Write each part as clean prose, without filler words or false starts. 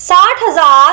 60,000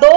2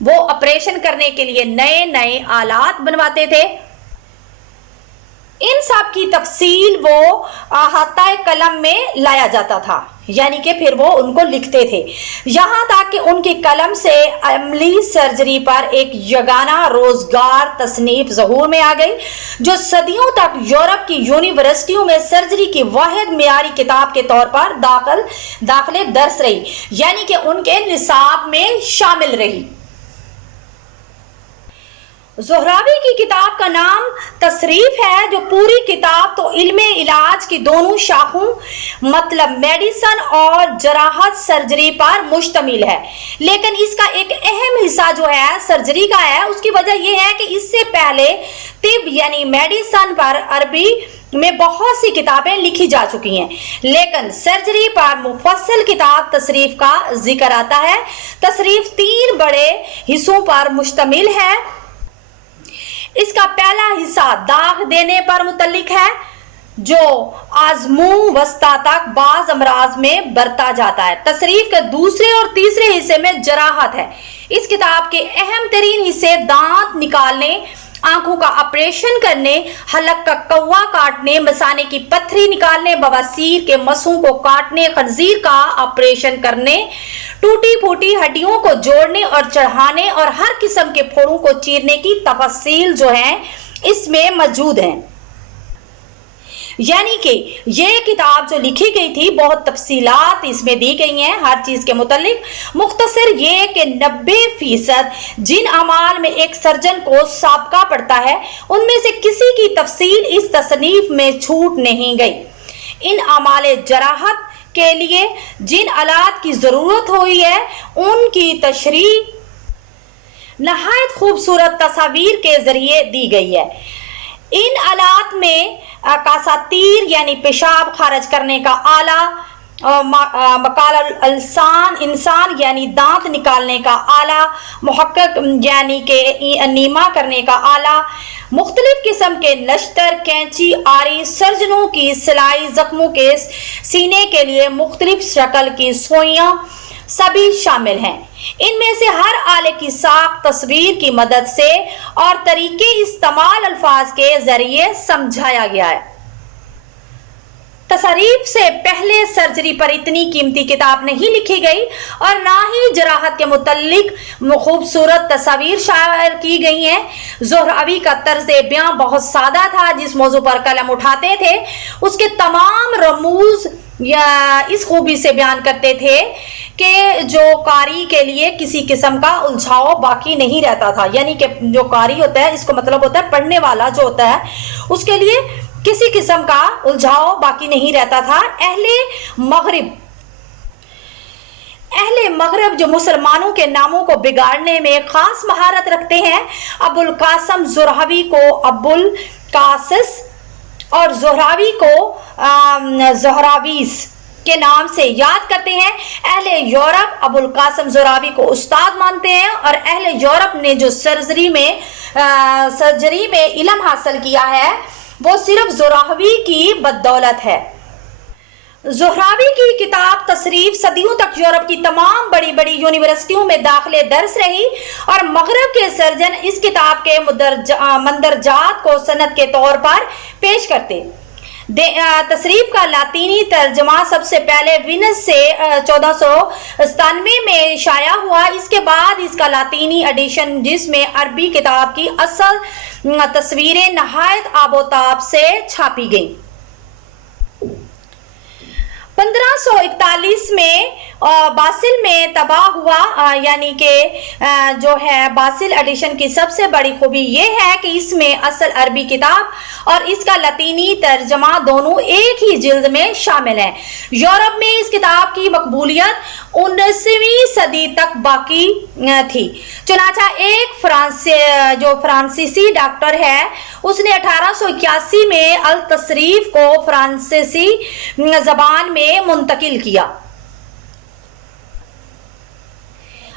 وہ آپریشن کرنے کے لیے نئے نئے آلات بنواتے تھے۔ ان سب کی تفصیل وہ احاطہ قلم میں لایا جاتا تھا، یعنی کہ پھر وہ ان کو لکھتے تھے، یہاں تک کہ ان کی قلم سے عملی سرجری پر ایک یگانہ روزگار تصنیف ظہور میں آ گئی، جو صدیوں تک یورپ کی یونیورسٹیوں میں سرجری کی واحد معیاری کتاب کے طور پر داخل درس رہی، یعنی کہ ان کے نصاب میں شامل رہی۔ زہراوی کی کتاب کا نام تصریف ہے، جو پوری کتاب تو علم علاج کی دونوں شاخوں مطلب میڈیسن اور جراحت سرجری پر مشتمل ہے، لیکن اس کا ایک اہم حصہ جو ہے سرجری کا ہے۔ اس کی وجہ یہ ہے کہ اس سے پہلے طب یعنی میڈیسن پر عربی میں بہت سی کتابیں لکھی جا چکی ہیں، لیکن سرجری پر مفصل کتاب تصریف کا ذکر آتا ہے۔ تصریف 3 بڑے حصوں پر مشتمل ہے۔ اس کا پہلا حصہ داغ دینے پر متعلق ہے، جو آزموں وسطی تک بعض امراض میں برتا جاتا ہے۔ تصریف کے دوسرے اور تیسرے حصے میں جراحت ہے۔ اس کتاب کے اہم ترین حصے دانت نکالنے، آنکھوں کا آپریشن کرنے، حلق کا کوا کاٹنے، مثانے کی پتھری نکالنے، بواسیر کے مسوں کو کاٹنے، خنزیر کا آپریشن کرنے، ٹوٹی پھوٹی ہڈیوں کو جوڑنے اور چڑھانے اور ہر قسم کے پھوڑوں کو چیرنے کی تفصیل جو ہیں اس میں موجود ہیں۔ یعنی کہ یہ کتاب جو لکھی گئی تھی بہت تفصیلات اس میں دی گئی ہیں ہر چیز کے متعلق۔ مختصر یہ کہ 90% جن اعمال میں ایک سرجن کو سابقہ پڑتا ہے ان میں سے کسی کی تفصیل اس تصنیف میں چھوٹ نہیں گئی۔ ان اعمال جراحت کے لیے جن آلات کی ضرورت ہوئی ہے ان کی تشریح نہایت خوبصورت تصاویر کے ذریعے دی گئی ہے۔ ان آلات میں کاساتیر یعنی پیشاب خارج کرنے کا آلہ، مقال انسان یعنی دانت نکالنے کا آلہ، محقق یعنی کہ انیما کرنے کا آلہ، مختلف قسم کے نشتر، کینچی، آری، سرجنوں کی سلائی، زخموں کے سینے کے لیے مختلف شکل کی سوئیاں سبھی شامل ہیں۔ ان میں سے ہر آلے کی ساخت تصویر کی مدد سے اور طریقے استعمال الفاظ کے ذریعے سمجھایا گیا ہے۔ تصریف سے پہلے سرجری پر اتنی قیمتی کتاب نہیں لکھی گئی اور نہ ہی جراحت کے متعلق خوبصورت تصاویر شائع کی گئی ہیں۔ زہراوی کا طرز بیان بہت سادہ تھا، جس موضوع پر قلم اٹھاتے تھے اس کے تمام رموز اس خوبی سے بیان کرتے تھے کہ جو قاری کے لیے کسی قسم کا الجھاؤ باقی نہیں رہتا تھا، یعنی کہ جو قاری ہوتا ہے اس کو مطلب ہوتا ہے پڑھنے والا جو ہوتا ہے اس کے لیے کسی قسم کا الجھاؤ باقی نہیں رہتا تھا۔ اہل مغرب جو مسلمانوں کے ناموں کو بگاڑنے میں خاص مہارت رکھتے ہیں، ابو القاسم زہراوی کو ابو القاسس اور زہراوی کو زہراویس کے نام سے یاد کرتے ہیں۔ اہل یورپ ابو القاسم زہراوی کو استاد مانتے ہیں، اور اہل یورپ نے جو سرجری میں علم حاصل کیا ہے وہ صرف زہراوی کی بدولت ہے۔ زہراوی کی کتاب تصریف صدیوں تک یورپ کی تمام بڑی بڑی یونیورسٹیوں میں داخل درس رہی، اور مغرب کے سرجن اس کتاب کے مندرجات کو سند کے طور پر پیش کرتے۔ تصریف کا لاطینی ترجمہ سب سے پہلے وینس سے 1497 میں شائع ہوا۔ اس کے بعد اس کا لاطینی ایڈیشن، جس میں عربی کتاب کی اصل تصویریں نہایت آب و تاب سے چھاپی گئیں۔ 1541 میں باسل میں طبع ہوا، یعنی کہ جو ہے باسل ایڈیشن کی سب سے بڑی خوبی یہ ہے کہ اس میں اصل عربی کتاب اور اس کا لاطینی ترجمہ دونوں ایک ہی جلد میں شامل ہیں۔ یورپ میں اس کتاب کی مقبولیت 19ویں صدی تک باقی تھی، چنانچہ ایک فرانسیسی ڈاکٹر ہے، اس نے 1881 میں التصریف کو فرانسیسی زبان میں منتقل کیا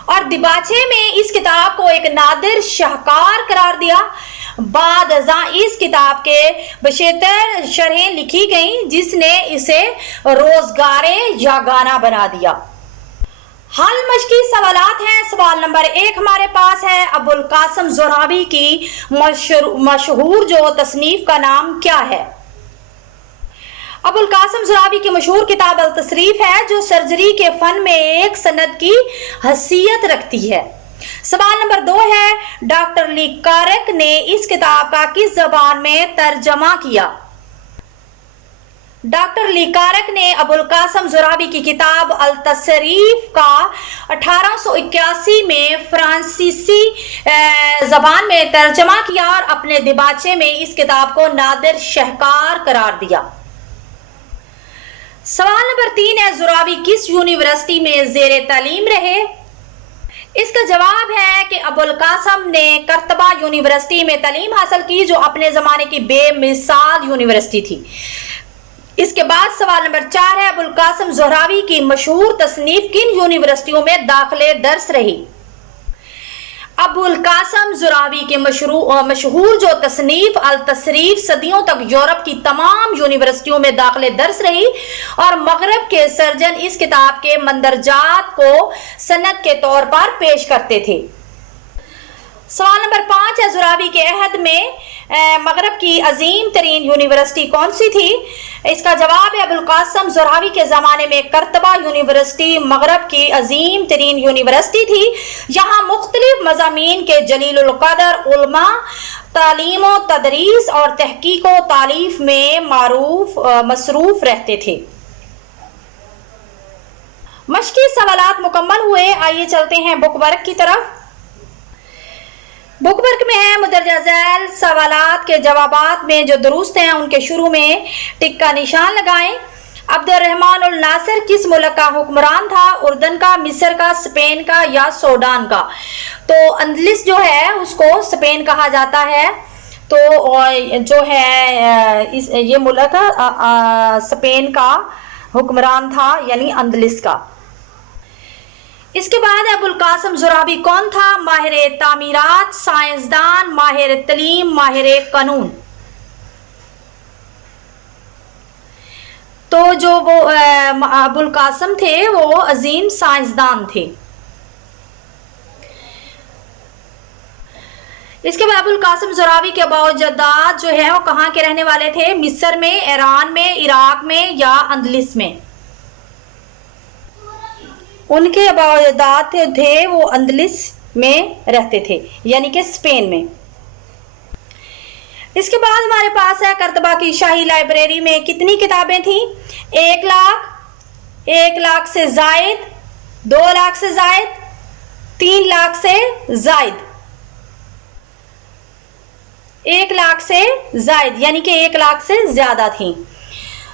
اور دیباچے میں اس کتاب کو ایک نادر شاہکار قرار دیا۔ بعد ازاں اس کتاب کے بشیتر شرحیں لکھی گئیں، جس نے اسے روزگار یگانہ بنا دیا۔ حل مشقی سوالات ہیں۔ سوال نمبر 1 ہمارے پاس ہے، ابوالقاسم زہراوی کی مشہور جو تصنیف کا نام کیا ہے؟ ابوالقاسم زہراوی کی مشہور کتاب التصریف ہے، جو سرجری کے فن میں ایک سند کی حیثیت رکھتی ہے۔ سوال نمبر 2 ہے، ڈاکٹر لی کارک نے اس کتاب کا کس زبان میں ترجمہ کیا؟ ڈاکٹر لی کارک نے ابوالقاسم زہراوی کی کتاب التصریف کا 1881 میں فرانسیسی زبان میں ترجمہ کیا اور اپنے دیباچے میں اس کتاب کو نادر شاہکار قرار دیا۔ سوال نمبر 3 ہے، زہراوی کس یونیورسٹی میں زیر تعلیم رہے؟ اس کا جواب ہے کہ ابوالقاسم نے قرطبہ یونیورسٹی میں تعلیم حاصل کی، جو اپنے زمانے کی بے مثال یونیورسٹی تھی۔ اس کے بعد سوال نمبر 4 ہے، ابوالقاسم زہراوی کی مشہور تصنیف کن یونیورسٹیوں میں داخلے درس رہی؟ ابوالقاسم زہراوی کے مشہور جو تصنیف التصریف صدیوں تک یورپ کی تمام یونیورسٹیوں میں داخلے درس رہی اور مغرب کے سرجن اس کتاب کے مندرجات کو سند کے طور پر پیش کرتے تھے۔ سوال نمبر 5 ہے، زہراوی کے عہد میں مغرب کی عظیم ترین یونیورسٹی کون سی تھی؟ اس کا جواب ہے، ابوالقاسم زہراوی کے زمانے میں قرطبہ یونیورسٹی مغرب کی عظیم ترین یونیورسٹی تھی۔ یہاں مختلف مضامین کے جلیل القدر علماء تعلیم و تدریس اور تحقیق و تالیف میں مصروف رہتے تھے۔ مشقی سوالات مکمل ہوئے، آئیے چلتے ہیں بک ورک کی طرف۔ بک ورک میں ہے، مندرجہ ذیل سوالات کے جوابات میں جو درست ہیں ان کے شروع میں ٹک کا نشان لگائیں۔ عبد الرحمن الناصر کس ملک کا حکمران تھا؟ اردن کا، مصر کا، اسپین کا یا سوڈان کا؟ تو اندلس جو ہے اس کو اسپین کہا جاتا ہے، تو جو ہے یہ ملک اسپین کا حکمران تھا، یعنی اندلس کا۔ اس کے بعد ابوالقاسم زہراوی کون تھا؟ ماہر تعمیرات، سائنسدان، ماہر تعلیم، ماہر قانون؟ تو جو وہ ابوالقاسم تھے وہ عظیم سائنسدان تھے۔ اس کے بعد ابوالقاسم زہراوی کے آباء و اجداد جو ہے وہ کہاں کے رہنے والے تھے؟ مصر میں، ایران میں، عراق میں یا اندلس میں؟ ان کے آباء و اجداد تھے وہ اندلس میں رہتے تھے، یعنی کہ اسپین میں۔ اس کے بعد ہمارے پاس ہے، قرطبہ کی شاہی لائبریری میں کتنی کتابیں تھیں؟ 1 لاکھ، 1 لاکھ سے زائد، 2 لاکھ سے زائد، 3 لاکھ سے زائد؟ 1 لاکھ سے زائد، یعنی کہ 1 لاکھ سے زیادہ تھیں۔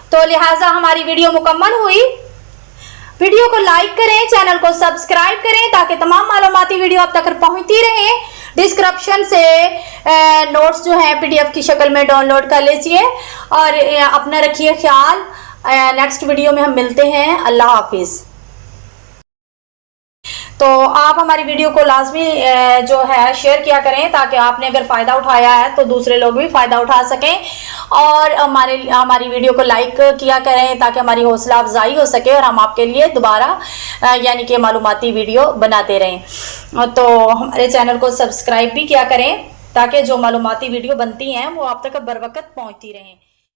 تو لہٰذا ہماری ویڈیو مکمل ہوئی۔ ویڈیو کو لائک کریں، چینل کو سبسکرائب کریں تاکہ تمام معلوماتی ویڈیو آپ تک پہنچتی رہیں۔ ڈسکرپشن سے نوٹس جو ہیں PDF کی شکل میں ڈاؤن لوڈ کر لیجئے اور اپنا رکھیے خیال۔ نیکسٹ ویڈیو میں ہم ملتے ہیں۔ اللہ حافظ۔ تو آپ ہماری ویڈیو کو لازمی جو ہے شیئر کیا کریں تاکہ آپ نے اگر فائدہ اٹھایا ہے تو دوسرے لوگ بھی فائدہ اٹھا سکیں، اور ہماری ویڈیو کو لائک کیا کریں تاکہ ہماری حوصلہ افزائی ہو سکے اور ہم آپ کے لیے دوبارہ یعنی کہ معلوماتی ویڈیو بناتے رہیں۔ تو ہمارے چینل کو سبسکرائب بھی کیا کریں تاکہ جو معلوماتی ویڈیو بنتی ہیں وہ آپ تک بر وقت پہنچتی رہیں۔